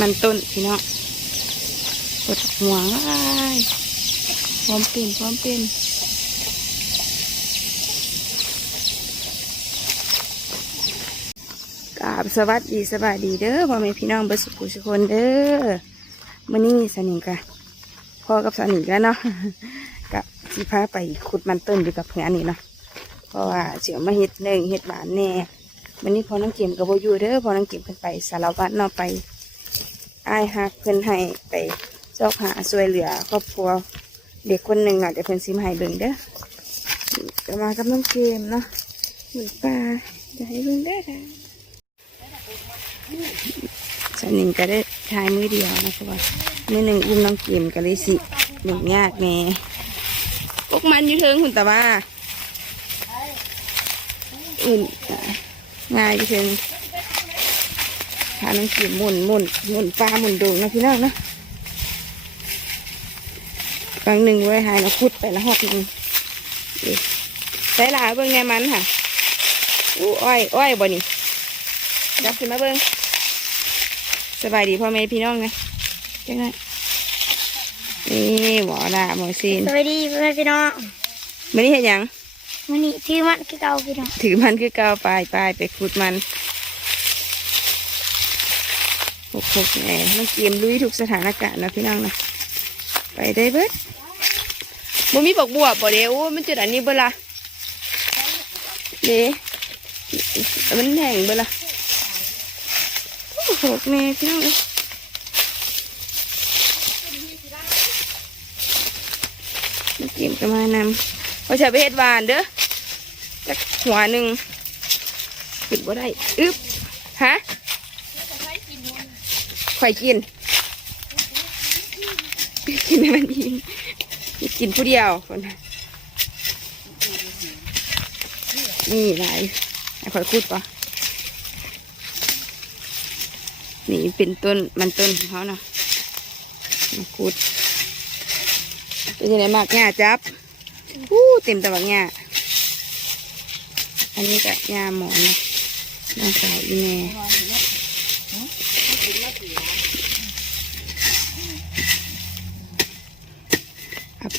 มันต้นพี่น้องปวดหัวอ้ายพร้อมเป็นพร้อมเป็นกราบสวัสดีสบายดีเด้อพ่อแม่พี่น้องเบสุขุสุคนเด้อมื่อนี้สนิงกะพ่อกับสนิงแล้วเนาะกับสิพาไปขุดมันต้นอยู่กับเพื่อนนี่เนาะเพราะว่าเสียวมาเฮ็ดหนึ่งเฮ็ดหวานแน่วันนี้พอน้องเก็มกับโบยู่เด้อพอน้องเกมเพิ่นไปสารวัตรเนาะไป อายฮักเพิ่อนให้ไปเจ้าหาช่วยเหลือครอบครัวเด็กคนหนึ่งเนาะเดี๋ยวเพิ่นซิมให้เบิ่งเด้อจะมากับน้องเกมเนาะเหมือนปลาจะให้เบิ่งเด้อค่ะสันนิงก็ได้ทายมือเดียวนะเพราะว่ามือหนึ่งอุ้มน้องเกมก็เลยสิหนึ่งยากแน่พวกมันอยู่เทิงคุณตาว่าอื่นง่ายอยู่เทิง พาน้องกีบหมุนหมุนหมุนปลาหมุนโดงนะพี่น้องนะบางหนึ่งไว้ใหายนะพุดไปละหอบหนึ่งนี่ใส่หลายเบิ่งไงมันค่ะอู้อ้อยอ้อยบ่นี่ยับขึ้นมาเบิ่งสบายดีพ่อแม่พี่น้องไงจังไงนี่หมอละหมอซีนสวัสดีพ่อแม่พี่น้องมันนี่เห็นยังวันนี้ที่มันคือเก่าพี่น้องถือมันคือเกาวปลายปลายไปขุดมัน หกหกแหน่มันเกมลุยทุกสถานการณ์นะพี่น้องนะไปได้เบิดบ่มีบอกบวบ่เดี๋ยวมันจุดอันนี้เบ่ละเด้มันแห้งเบ่ะโอ้โหแม่พี่น้องเอ้ยมันเกมกันมานำเอาใช้ไปเฮ็ดวานเด้อจักหัวหนึ่งปิดบ่ได้อึ๊บฮะ ข่อยกิน กินให้มันอิ่มกินผู้เดียวคนน่ะนี่หลายให้ข่อยคูดปะนี่เป็นต้นมันต้นของเขาเนาะมาคูดเป็นยังไงมากง่าจับอู้เต็มตะบักง่าอันนี้ก็ยาหมอนนะน้องสาวอีแม่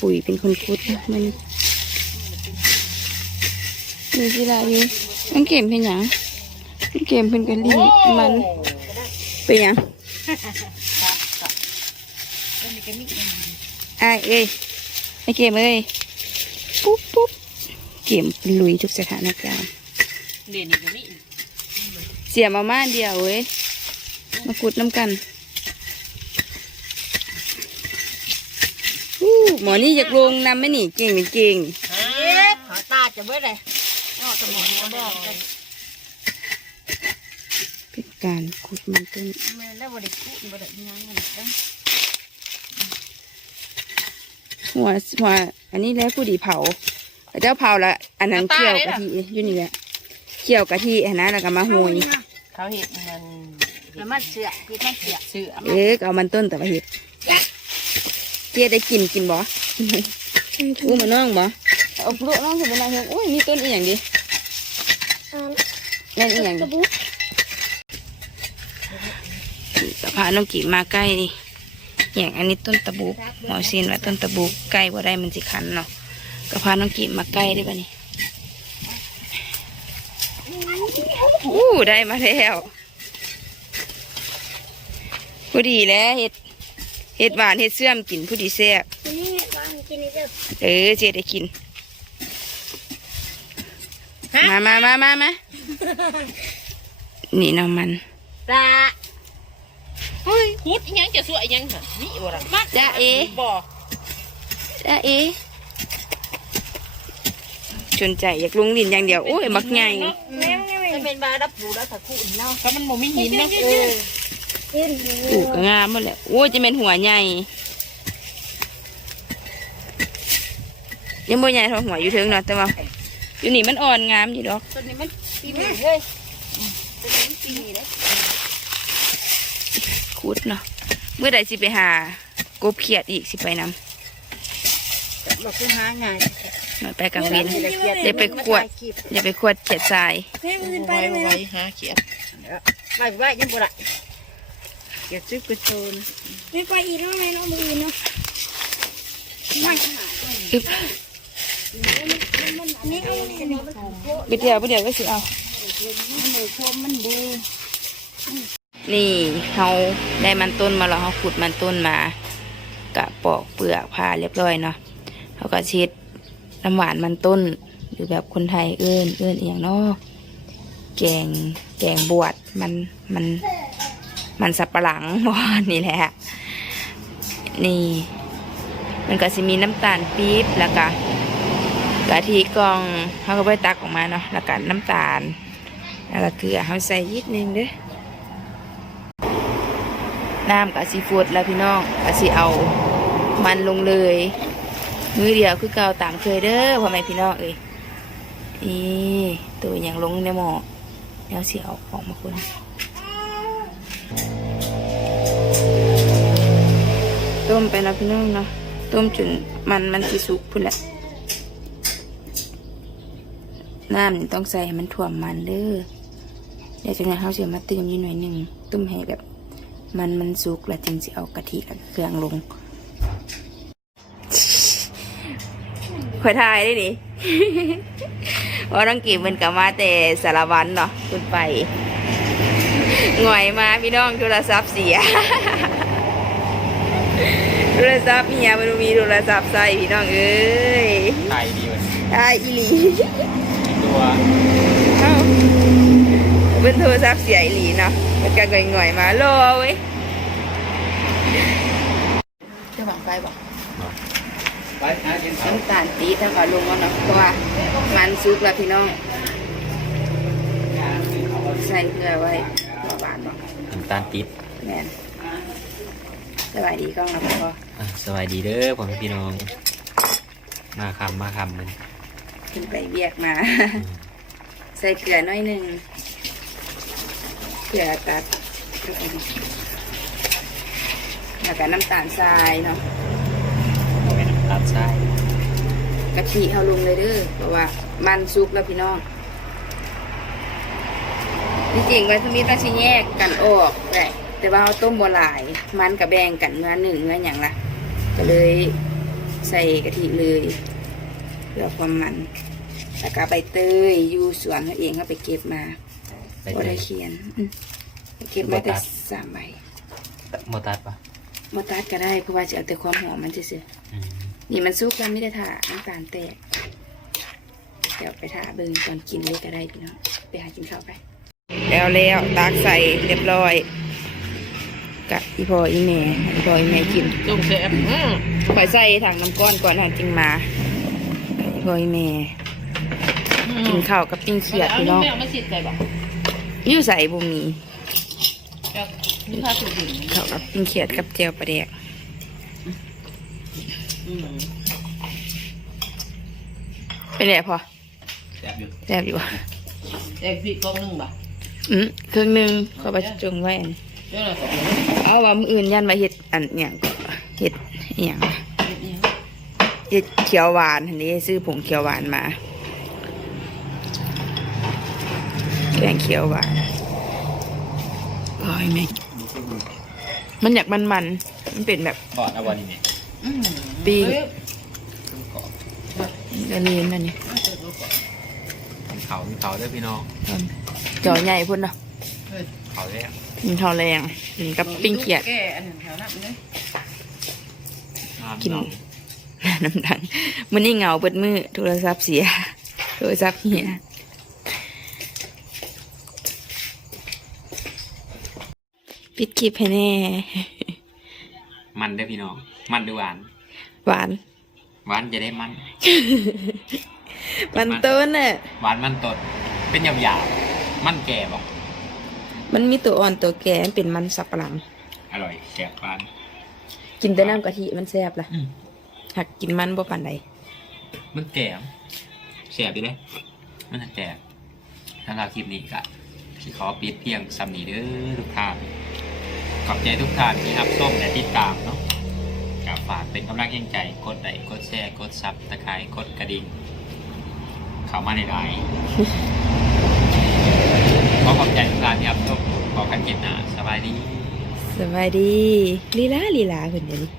ปุ๋ยเป็นคนคุดนะมันมีเวลาอยู่มันเกมเป็นหยังมันเกมเป็นกันลิ้นมันเป็นหยังไอ้ายเอ้ยไอ้เกมเอ้ยปุ๊บปุ๊บเกมลุยทุกสถานการณ์เด่นอีกนี่เสียมาม่าเดียวเว้ยมาขุดน้ำกัน หมอนี่อยากลงนำไหมนี่เก่งนี่เก่งเฮ็ดขอตาจะเบิดเลยนอกสมองก็บอกเลยเป็นการขุดมันต้นแม่แล้วบ่ได้พูดบ่ได้ยังกันเด้อหัวหัวอันนี้แล้วผู้ดีเผาแต่เจ้าเผาละอันนั้นเคี่ยวกะทิอยู่นี่แหละเคี่ยวกะทิอันนั้นแล้วก็มาหุยเขาเห็ดมันแล้วมันเสือคือมันเสือเสือเอ๊ะก็เอามันต้นแต่ว่าเห็ด เจ๊ได้กินกินบ่อู้มาน้องบ่เอาลูกน้องถึงเวลาเห็นอุ้ยมีต้นอีหยังดิอ่านั่นอีหยังกระดิบุกจะพาน้องกีมาใกล้อย่างอันนี้ต้นตะบุกหมอซีนว่าต้นตะบุกใกล้บ่ได้มันสิคันเนาะก็พาน้องกีมาใกล้ได้ปะนี่อู้ได้มาแล้วพอดีแล้วเห็ด เห็ดหวานเห็ดเสื่อมกินผู้ดีแซ่บวันนี้บ้านกินได้เด้อเออเจ๊ได้กิน มามามามามานี่น้ำมันปลาเฮ้ยพูดอีหยังจะสวยอีหยังเหรอนี่บ่ล่ะมันจ้าเอบ่จ้าเอสนใจอยากลงดินอย่างเดียวโอ้ยมักใหญ่แม่แม่แม่จะเป็นบาดับปูแล้วถ้าคู่เนาะถ้ามันบ่มีหินเนาะเออ ยืนปลูกก็งามหมดแหละโอ้ยจะเป็นหัวใหญ่ ยังบ่ใหญ่เท่าหัวอยู่เทิงเนาะแต่ว่าอยู่นี่มันอ่อนงามอยู่ดอกตัวนี้มันปีหนึ่งเฮ้ยคุดเนาะเมื่อใดสิไปหากบเขียดอีกสิไปนำเราคือหาง่ายหน่อยไปกลางเวนเดี๋ยวไปขวดเดี๋ยวไปขวดเขียดทรายแม่มือไปไปไปแม่หาเขียดไปไปยังบ่ได้ เกี่ยวจุกกระโจนไม่ไปอีกแล้วแม่น้องมือเนาะไม่อึบไม่เอาเลยนี่ไปเดียวไปเดียวก็สิเอานี่เขาได้มันต้นมาแล้วเขาขุดมันต้นมากะปอกเปลือกผ่าเรียบร้อยเนาะเขาก็เช็ดน้ำหวานมันต้นหรือแบบคนไทยเอิ้นเอิ้นอหย่างเนาะแกงแกงบวชมันมัน มันสับปะหลังนี่แหละ นี่ มันก็จะมีน้ำตาลปี๊บแล้วก็กะทิกองเขาก็ไปตักออกมาเนาะแล้วก็น้ำตาล แล้วก็เกลือเขาใส่ยิดนึงเด้อน้ำกับซีฟู้ดแล้วพี่น้องก็สิเอามันลงเลย มือเดียวคือเก่าตามเคยเด้อพ่อแม่พี่น้องเอ้ยนี่ตัวอย่างลงในหม้อแล้วเสิเอาออกมาคน ต้มไปแล้วพี่น้องเนาะต้มจนมันมันสิสุกพุ่นแหละน้ำนี่ต้องใส่ให้มันถ่วมมันเด้อเดี๋ยวจากนั้นเขาจะมาเติมยู่หน่อยหนึ่งต้มให้แบบ มันมันสุกแล้วจึงจะเอากะทิกับเครื่องลงขอทายได้ดิเพราะน้องกีบมันกลับมาแต่สารวันเนาะคุณไปหง่อยมาพี่น้องโทรศัพท์เสีย โทรศัพท์เมียมันมีโทรศัพท์ใส่พี่น้องเอ้ยไทยดีมันได้อีหลีตัวเอ้าเป็นโทรศัพท์เสียอีหลีเนาะมันก็ง่อยๆมาโลเว้ยจะหวังไปบอกไปหากินเขาน้ำตาลปี๊บทั้งเอาลงแล้วเนาะเพราะว่ามันซุกแล้วพี่น้อง ใส่เกลือไว้หัวบานบอกน้ำตาลติดแม่น สบายดีก็งับพออะสวัสดีเด้อผมพี่น้อง มาคำมาคำมันขึ้นไปเบียกมา ใส่เกลือหน้อยหนึ่งเกลือตัดแล้วก็น้ำตาลทรายเนาะเป็นน้ำตาลทรายกะทิเอาลงเลยเด้อเพราะว่ามันซุกแล้วพี่น้องจริงๆไว้ทุกนี้ต้องชิ้แยกกันออกได้ แต่ว่าเอาต้มบัวลายมันกับแบ่งกันเมื่อหนึ่งเมื่ออย่างละก็เลยใส่กะทิเลยเพื่อความมันแล้วก็ใบเตยอยู่สวนเขาเองเขาไปเก็บมาไปบ่เลได้ยเขียนอืมเก็บมาแต่สามใบโมตัดปะมาตัดก็ได้เพราะว่าจะเอาแต่ความหอมมันซื่อๆอืมนี่มันซุกแล้วไม่ได้ทาน้ำตาลแตกเดี๋ยวไปทาเบิ่งตอนกินเลยก็ได้พี่น้องไปหากินข้าวไปแล้วแล้วตากใส่เรียบร้อย กะอีพออีแม่อีพออีแม่กินจงแซ่บอืมข่อยใส่ถังน้ำก้อนก่อนหาจริงมาอีพออีแม่กินข้าวกับปิ้งเขียดเอาพี่ลูน้กองแมวมาสิใส่บ่อยู่ใส่บุมีจะมีผ้าถุงดินข้าวกับปิ้งเขียดกับเจียวปลาแดกอืมเป็นไงพอแซ่บอยู่แซ่บอยู่อะแต่พี่กล้องหนึงบ่อืมเครื่องหนึงเขาไปจงไว้อันเดี๋ยว เราก็เอาว่ามืออื่นยันมาเห็ดอันเนี่ยก็เห็ดอหย่างเฮ็ดอิหยังเห็ดเขียวหวานอันนี้ซื้อผงเขียวหวานมาแกงเขียวหวานโอ้ยแม่งมันอยากมันมันๆมันเป็นแบบบอดเอาวันนี้เนี่ยอืมปิ้งเฮ้ยกระเลียนอันนี้เอาเสร็จแล้วก่อนมีเขามีเขาด้วยพี่น้องจอใหญ่พุ่นเนาะเฮ้ยเขาด้วย กินทอแรงกินกับปิ้งเขียด แก่อันนั้นแถวนั้นเลยกินน้ำดังมันนี่เหงาเปิดมือโทรศัพท์เสีย โทรศัพท์เหียปิดคลิปให้แน่ มันด้วยพี่น้อง มันด้วยหวาน หวาน หวานจะได้มัน มันต้นน่ะ หวานมันตด เป็นหยาบๆมันแก่บอก มันมีตัวอ่อนตัวแก่มันเป็นมันสับปะหลัง อร่อยแก่หวานกินแต่น้ำกะทิมันแซ่บล่ะอืมหักกินมันบ่ปานใดมันแก่แสบอยู่เลยมันแก่สำหรับคลิปนี้ก็ที่ขอปิดเพียงสำนีเด้อทุกท่านขอบใจทุกท่านที่รับชมและติดตามเนาะกับฝากเป็นกำลังใจกดไลค์กดแชร์กดซับตะไคร้กดกระดิ่ง เข้ามาในไลน์ ขอขอบใจทุกท่านที่รับชมขอกันเก็บหนาสบายดี สบายดีลีลาลีลาคนเดียวนี้